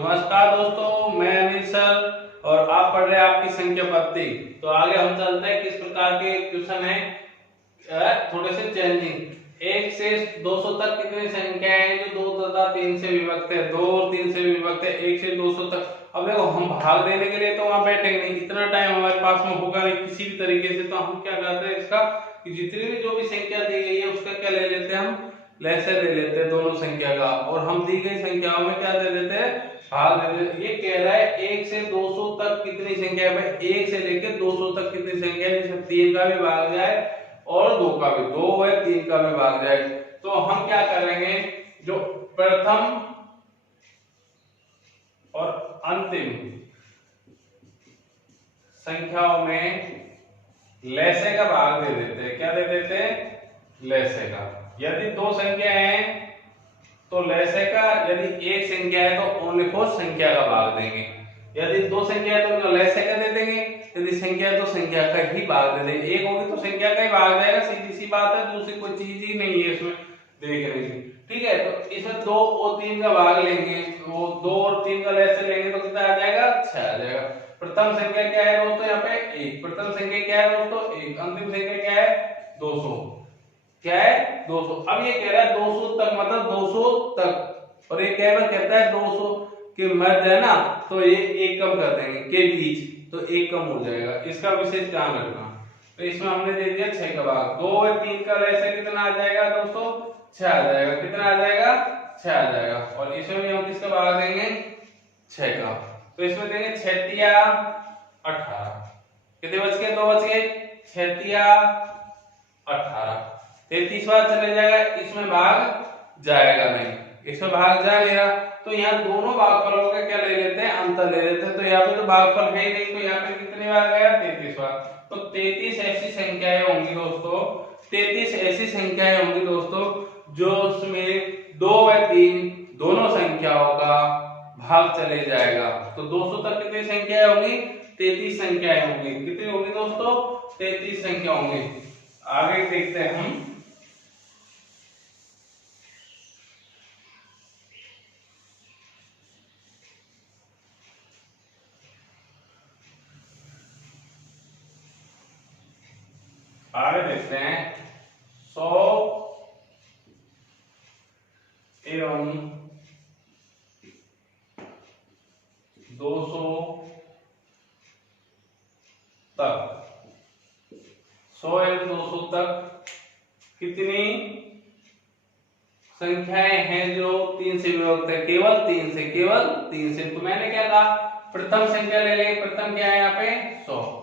नमस्कार दोस्तों, मैं अनिल सर और आप पढ़ रहे हैं आपकी संख्या पत्ती। तो आगे हम चलते हैं किस प्रकार के क्वेश्चन है, थोड़े से चेंजिंग। 1 से 200 तक कितनी संख्याएं हैं जो 2 तथा 3 से विभक्त है? 2 और 3 से विभक्त है। 1 से 200 तक। अब देखो, हम भाग देने के लिए तो वहां बैठेंगे नहीं, इतना टाइम हमारे पास में होगा नहीं किसी भी तरीके से। तो हम क्या करते हैं, इसका जितनी भी जो भी संख्या दी गई है उसका क्या ले लेते हैं, हम लैसे ले लेते हैं दोनों संख्या का, और हम दी गई संख्याओं में क्या दे देते हैं, भाग दे देते हैं। ये कह रहा है 1 से 200 तक कितनी संख्या है भाई? 1 से लेकर 200 तक कितनी संख्या है जिसमें 3 का भी भाग जाए और 2 का भी, 2 है 3 का भी भाग जाए। तो हम क्या करेंगे, जो प्रथम और अंतिम संख्याओं में लैसे का भाग दे देते हैं। क्या दे देते हैं? लैसे का। यदि 2 संख्या है तो लैसे का, यदि 1 संख्या है तो ओनली फॉर संख्या का भाग देंगे। यदि 2 संख्या है तो उनका लैसे का दे देंगे, यदि संख्या है तो संख्या का ही भाग दे देंगे। 1 होगी तो संख्या का ही भाग जाएगा, सीधी सी बात है, दूसरी कोई चीज ही नहीं है इसमें देखने की। ठीक है, तो इसमें 2 और 3 का भाग लेंगे, वो 2 और 3 का लैसे लेंगे तो कितना आ जाएगा? 6 आ जाएगा। प्रथम संख्या क्या है दोस्तों? यहाँ पे 1। प्रथम संख्या क्या है दोस्तों? 1। अंतिम संख्या क्या है? 200। क्या है? 200। अब ये कह रहा है 200 तक, मतलब 200 तक, और ये कहता है 200 के मध्य है ना, तो ये एक कम कर देंगे के बीच, तो एक कम हो जाएगा। इसका विशेष ध्यान रखना। तो इसमें हमने दे दिया 6 का भाग। 2 और 3 का वैसे कितना आ जाएगा दोस्तों? 6 आ जाएगा। कितना आ जाएगा? 6 आ जाएगा। और इसमें भी हम किसका भाग देंगे? 6 का। तो इसमें देंगे 6 तिया 18। कितने बच गए? 2 बच गए। 6 तिया 18। 33 बार चले जाएगा, इसमें भाग जाएगा नहीं, इसमें भाग जा नहीं रहा। तो यहाँ दोनों भागफलों का क्या ले लेते हैं? अंतर ले लेते हैं। तो यहाँ पे तो भागफल है ही नहीं, तो यहाँ पे कितनी बार गया? 33 बार। तो 33 ऐसी संख्याएं होंगी दोस्तों, 33 ऐसी संख्याएं होंगी दोस्तों जो उसमें 2 व 3 दोनों संख्याओं का भाग चले जाएगा। तो 200 तक कितनी संख्याएं होंगी? 33 संख्याएं होंगी। कितनी होंगी दोस्तों? 33 संख्या होंगी। आगे देखते हैं हम। आगे देखते हैं 100 एवं 200 तक, 100 एवं 200 तक कितनी संख्याएं हैं जो 3 से विभक्त है? केवल 3 से, केवल 3 से। तो मैंने क्या कहा, प्रथम संख्या ले लेंगे। प्रथम क्या है यहाँ पे? 100।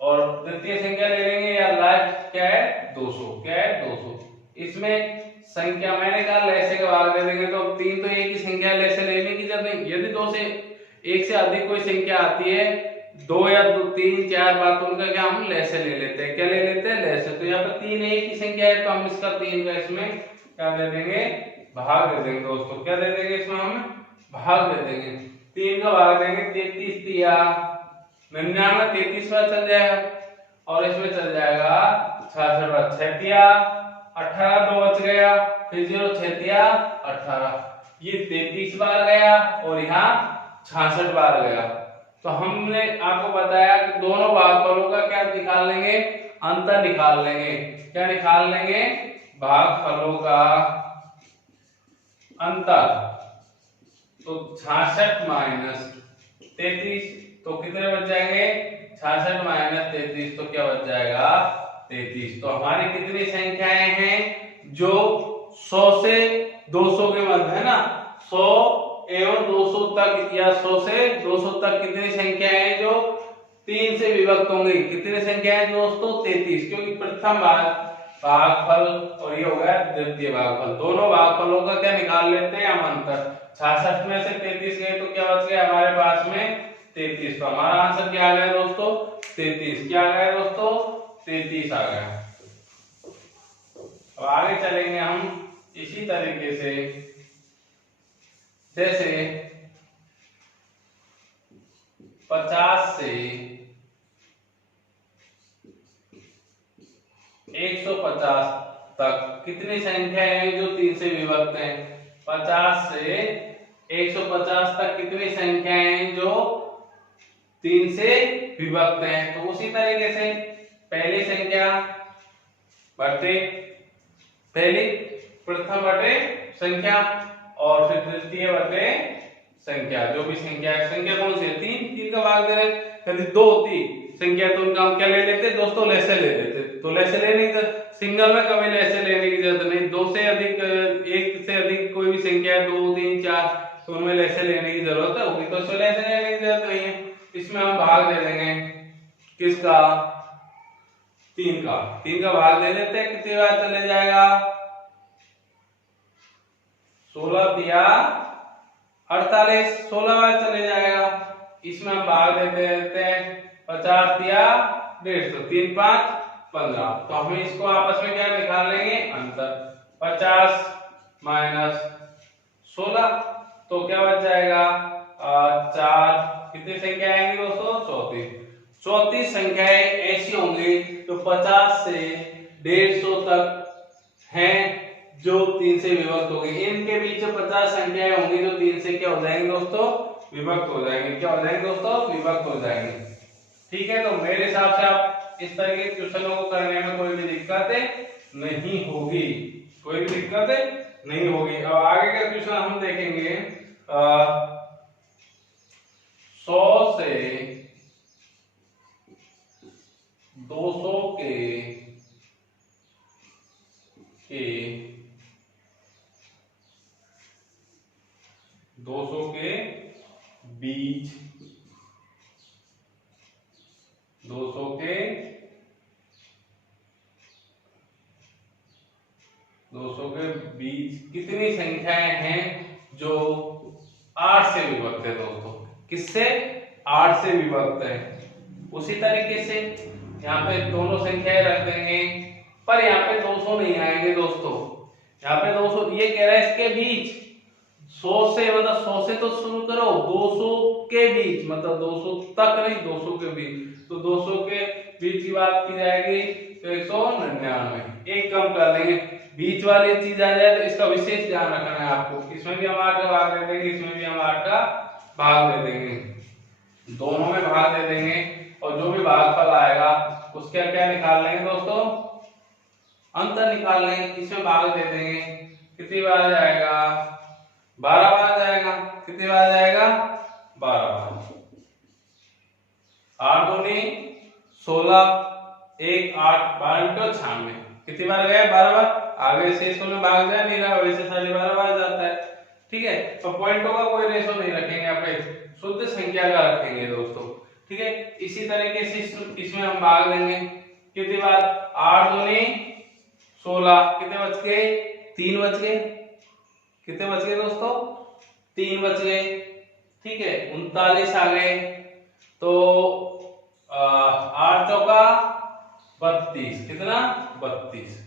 और द्वितीय संख्या ले लेंगे, या लास्ट क्या है? 200। क्या है? 200। इसमें संख्या मैंने कहा लैसे का भाग दे देंगे, तो 3 तो एक ही संख्या, लैसे लेने की जरूरत नहीं। यदि 2 से 1 से अधिक कोई संख्या आती है, 2 या 2 3 4 बार, तो उनका क्या हम लैसे ले लेते हैं। क्या ले लेते हैं? लैसे। तो यहाँ पर 3 एक ही संख्या है, तो हम इसका 3 का इसमें क्या दे देंगे? भाग दे देंगे दोस्तों। क्या दे देंगे इसमें? हम भाग दे देंगे। 3 का भाग देंगे। 33 तिया 99, 33 बार चल जाएगा, और इसमें चल जाएगा 66 बार। 6 तिया 18, 2 बच गया, फिर 0 6 तिया 18, ये 33 बार गया और यहाँ 66 बार गया। तो हमने आपको बताया कि दोनों भागफलों का क्या निकाल लेंगे? अंतर निकाल लेंगे। क्या निकाल लेंगे? भागफलों का अंतर। तो 66 माइनस 33, तो कितने बच जाएंगे? 66 माइनस 33, तो क्या बच जाएगा? 33। तो हमारी कितनी संख्याएं हैं जो 100 से 200 के मध्य है ना? 100 एवं 200 तक, या 100 से 200 तक कितनी संख्याएं हैं जो 3 से विभक्त होंगी? कितनी संख्याएं दोस्तों? 33। क्योंकि प्रथम भागफल और ये हो गया द्वितीय भागफल, दोनों भागफलों का क्या निकाल लेते हैं हम? अंतर। 66 में से 33 गए तो क्या बच गया हमारे पास में? 33। तो हमारा आंसर क्या आ गया दोस्तों? 33। क्या आ गया दोस्तों? 33 आ गया। अब आगे चलेंगे हम इसी तरीके से, जैसे 50 से 150 तक कितनी संख्याएं हैं जो 3 से विभक्त हैं? 50 से 150 तक कितनी संख्याएं हैं जो 3 से विभक्त हैं। तो उसी तरीके से पहली संख्या बटे पहली प्रथम बटे संख्या और फिर द्वितीय बटे संख्या, जो भी संख्या है, संख्या कौन सी है, 3 का भाग दे रहे। यदि 2 होती संख्या तो उनका हम क्या ले लेते दोस्तों, लैसे ले लेते। तो लैसे लेने की सिंगल में कभी लैसे लेने की जरूरत नहीं। 2 से अधिक, 1 से अधिक कोई भी संख्या है, 2 3 4, तो उनमें लैसे लेने की जरूरत होगी, तो उसमें लैसे लेने की जरूरत नहीं है। इसमें हम भाग दे देंगे किसका, 3 का भाग दे देते हैं। कितनी बार चले जाएगा, 16 तिया 48, 16 बार चले जाएगा। इसमें हम भाग देते हैं 50 तिया 150, 3 5 15। तो हमें इसको आपस में क्या निकाल लेंगे, अंतर। 50 माइनस 16, तो क्या बच जाएगा 4। कितनी संख्या आएंगी दोस्तों, 34 संख्याएं ऐसी होंगी जो 50 से 150 तक हैं जो 3 से विभक्त होगी। इनके बीच 50 संख्याएं होंगी जो 3 से क्या हो जाएंगी दोस्तों, विभक्त हो जाएंगे। क्या हो जाएंगे दोस्तों, विभक्त हो जाएंगे। ठीक है, तो मेरे हिसाब से आप इस तरह के क्वेश्चनों को करने में कोई भी दिक्कत नहीं होगी, कोई भी दिक्कत नहीं होगी। अब आगे का क्वेश्चन हम देखेंगे 100 से 200 के बीच 200 के बीच कितनी संख्याएं हैं जो 8 से विभक्त है दोस्तों। किससे, 8 से विभक्त है। उसी तरीके से यहाँ पे दोनों संख्याएं रख देंगे, पर यहाँ पे 200 नहीं आएंगे दोस्तों। यहाँ पे 200 ये कह रहा है इसके बीच 100 से, मतलब 100 से तो शुरू करो, 200 के बीच, मतलब 200 तक नहीं, 200 के बीच। तो 200 के बीच की बात की जाएगी तो 199, एक कम कर देंगे। बीच वाली चीज आ जाए तो इसका विशेष ध्यान रखना है आपको। इसमें भी हम 8 का भाग दे देंगे, इसमें भी हम 8 का भाग दे देंगे, दोनों में भाग दे देंगे। और जो भी भागफल आएगा उसका क्या निकाल लेंगे दोस्तों, अंतर निकाल लेंगे। इसमें भाग दे देंगे, कितनी बार जाएगा, 12 बार जाएगा। कितनी बार जाएगा, 12 बार। 8 दूनी 16, 1 8, 12 × 96, कितनी बार गया, 12 बार। आगे से इसको में भाग जा नहीं रहा, वैसे 12.5 बार जाता है। ठीक है, तो पॉइंटों का कोई रेशो नहीं रखेंगे, यहाँ पे शुद्ध संख्या का रखेंगे दोस्तों। ठीक है, इसी तरीके से इसमें हम भाग देंगे। कितनी बार, 8 दूनी 16, कितने बच गए, 3 बच गए। कितने बच गए दोस्तों, 3 बच गए। ठीक है, 39 आ गए। तो 8 चौका 32, कितना 32।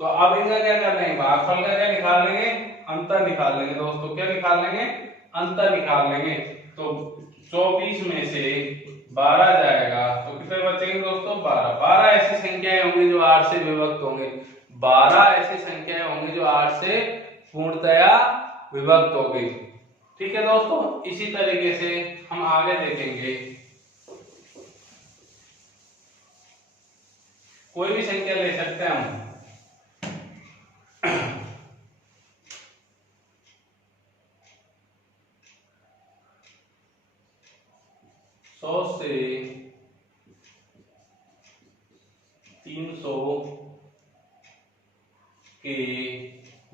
तो अब इनका क्या करना है, भागफल का क्या निकाल लेंगे, अंतर निकाल लेंगे दोस्तों। क्या निकाल लेंगे, अंतर निकाल लेंगे। तो 24 में से 12 जाएगा तो कितने बचेंगे दोस्तों, 12। 12 ऐसी संख्याएं होंगी जो 8 से विभक्त होंगे। 12 ऐसी संख्याएं होंगी जो 8 से पूर्णतया विभक्त होगी। ठीक है दोस्तों, इसी तरीके से हम आगे देखेंगे। कोई भी संख्या ले सकते हैं हम। 100 से 300 के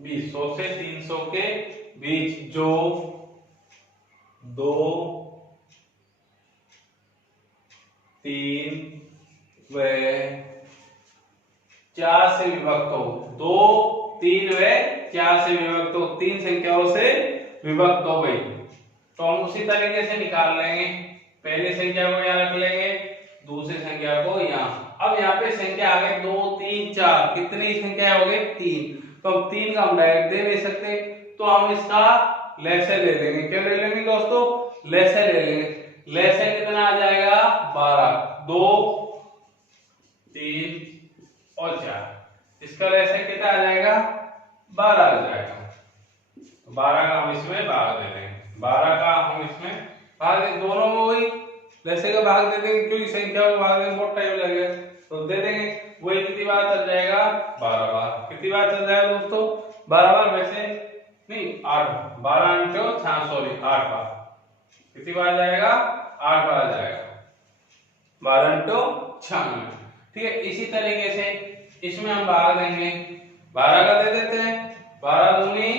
बीच, 100 से 300 के बीच जो 2 3 व 4 से विभक्त हो, 2 3 व 4 से विभक्त हो, 3 संख्याओं से विभक्त हो गई, तो हम उसी तरीके से निकाल लेंगे। पहली संख्या को यहाँ रख लेंगे, दूसरी संख्या को यहाँ। अब यहाँ पे संख्या आ गई 2 3 4, कितनी संख्या हो गई, 3। तो अब 3 का हम डायरेक्ट दे नहीं सकते, तो हम इसका लैसे ले लेंगे। क्या ले लेंगे दोस्तों, लैसे ले लेंगे। लैसे कितना आ जाएगा, 12, 2 3 और 4। इसका लैसे कितना आ जाएगा, 12 आ जाएगा। 12 का हम इसमें भाग दे देंगे, 12 का हम इसमें भाग दे, दोनों में वही लैसे का भाग दे देंगे क्योंकि संख्या को भाग देने में बहुत टाइम लगेगा, तो दे देंगे वही कितनी बार चल जाएगा 12 बार। कितनी बार चल जाएगा दोस्तों 12 बार, वैसे नहीं 8, 12 इंटू 6 सॉरी 8 बार। कितनी बार जाएगा 8 बार जाएगा, 12 इंटू 6। ठीक है, इसी तरीके से इसमें हम भाग देंगे, 12 का दे देते हैं, 12 दूनी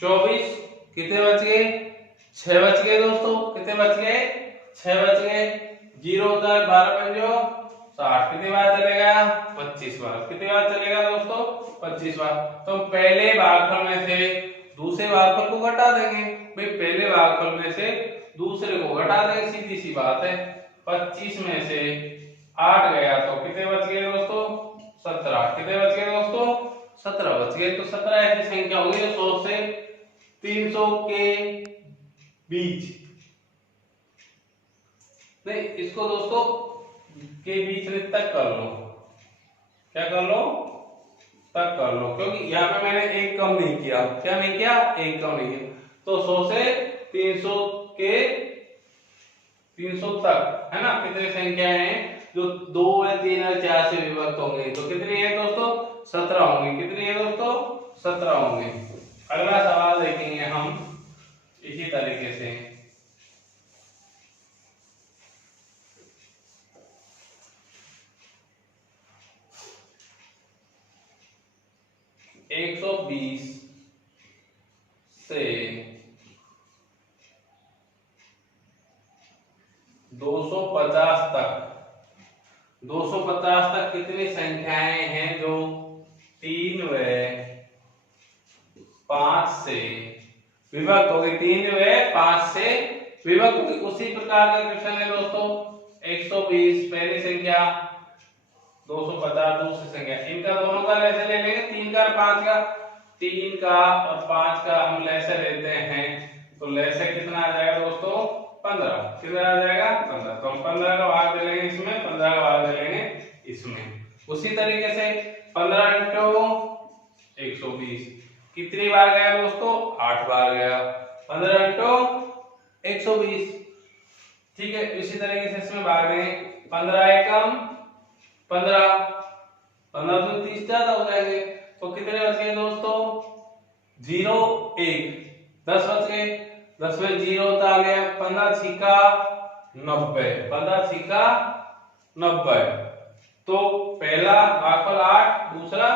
24, कितने बच गए 6 बच गए दोस्तों, कितने बच गए 6 बच गए, 0 उधर 12 पंजो 60, कितनी बार चलेगा 25 बार। कितनी बार चलेगा दोस्तों 25 बार। तो पहले भागफल में से दूसरे भागफल को घटा देंगे, भाई पहले भागफल में से दूसरे को घटा देंगे, सीधी सी बात है। 25 में से 8 गया तो कितने बच गए दोस्तों 17, कितने बच गए दोस्तों 17 बच गए। तो 17 ऐसी संख्या होगी जो 100 से 300 के बीच, नहीं इसको दोस्तों के बीच में तक कर लो, क्या कर लो तक कर लो, क्योंकि यहाँ पे मैंने एक कम नहीं किया, क्या नहीं किया एक कम नहीं किया। तो 100 से 300 के 300 तक है ना, कितनी संख्याएं हैं जो 2 या 3 या 4 से विभक्त होंगे, तो कितनी है दोस्तों 17 होंगे। कितनी है दोस्तों 17 होंगे। अगला सवाल देखेंगे हम इसी तरीके से, एक 120 से 250 तक, 250 तक कितनी संख्याएं हैं जो 3 व 5 से विभक्त होगी, 3 व 5 से विभक्त होगी। उसी प्रकार का क्वेश्चन है दोस्तों 120 पहली संख्या, 250 दूसरी संख्या, इनका दोनों का लैसे ले लेंगे, 3 का और 5 का, 3 का और 5 का हम लैसे लेते हैं, तो लैसे कितना आ जाएगा दोस्तों 15, कितना आ जाएगा 15। तो हम 15 का भाग दे लेंगे इसमें, 15 का भाग दे लेंगे इसमें। उसी तरीके से 15 इंटू 120 कितनी बार गया दोस्तों 8 बार गया, 15 इंटू 120। ठीक है, इसी तरीके से इसमें भाग देंगे, 15 एकम 15, 15 तो 30 ज्यादा हो जाएंगे, तो कितने बच गए दोस्तों 0 1, 10 बच गए, 10 में 0 आ गया, 15 छिका 90, 15 छिका 90। तो पहला भागफल 8, दूसरा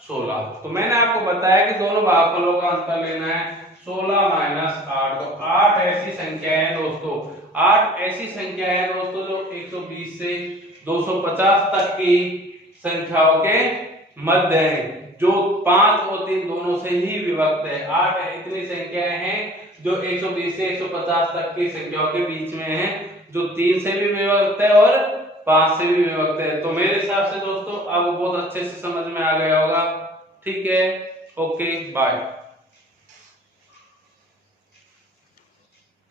16। तो मैंने आपको बताया कि दोनों भागफलों का अंतर लेना है, 16 माइनस 8। तो 8 ऐसी संख्या है दोस्तों, 8 ऐसी संख्या है दोस्तों जो 120 से 250 तक की संख्याओं के मध्य है, जो 5 और 3 दोनों से ही विभक्त है। 8 इतनी संख्याएं हैं जो 120 से 150 तक की संख्याओं के बीच में है, जो 3 से भी विभक्त है और 5 से भी विभक्त है। तो मेरे हिसाब से दोस्तों आपको बहुत अच्छे से समझ में आ गया होगा। ठीक है, ओके बाय।